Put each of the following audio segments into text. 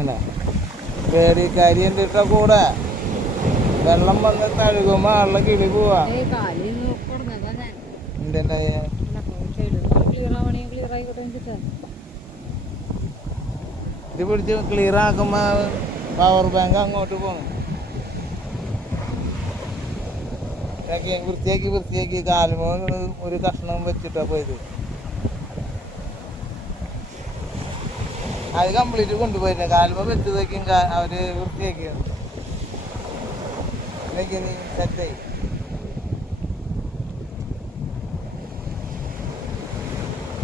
അല്ല പേടിക്കാരി ഉണ്ട് കൂടെ വെള്ളം വന്ന് തഴുകുമ്പോ ആളുടെ കിളി പോവാ. ഇത് പിടിച്ച് ക്ലിയർ ആക്കുമ്പോ പവർ ബാങ്ക് അങ്ങോട്ട് പോണം. വൃത്തിയാക്കി കാലുമോ ഒരു കഷ്ണം വെച്ചിട്ടാ പോയത്. അത് കംപ്ലീറ്റ് കൊണ്ടുപോയില്ല. കാലുമോ വെച്ചതേക്കും അവര് വൃത്തിയാക്കിയാണ്. സെറ്റായി.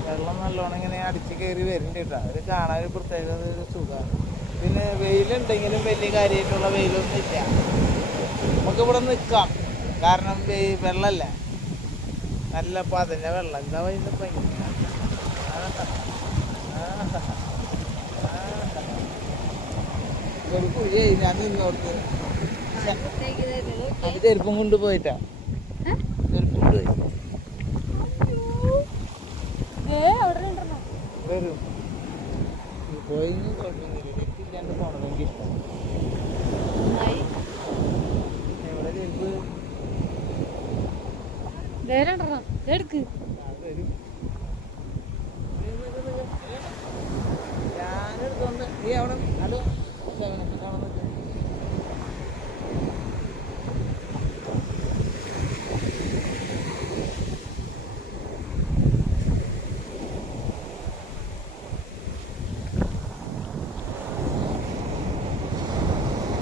വെള്ളം നല്ലോണം ഇങ്ങനെ അടിച്ച് കയറി വരുന്നുണ്ട് കേട്ടോ. അത് കാണാൻ ഒരു പ്രത്യേക ഒരു സുഖമാണ്. പിന്നെ വെയിലുണ്ടെങ്കിലും വലിയ കാര്യമായിട്ടുള്ള വെയിലൊന്നും ഇല്ല. നമുക്കിവിടെ നിൽക്കാം, കാരണം വെള്ളമല്ല, നല്ല പതഞ്ഞ വെള്ളം. എന്താ ഭയങ്കര ഒരു കുഴിയായി. ഞാൻ നിന്നോർത്ത് അത് ചെരുപ്പം കൊണ്ടുപോയിട്ടാ. ചെരുപ്പം കൊണ്ടുപോയി വരും. പോയി കുഴപ്പമൊന്നുമില്ല. നെറ്റില്ലാണ്ട് പോണത് എനിക്കിഷ്ടം. എവിടെ ചെരുപ്പ് ഞാനെടുത്തോണ്ട് നീ അവിടെ ഹലോ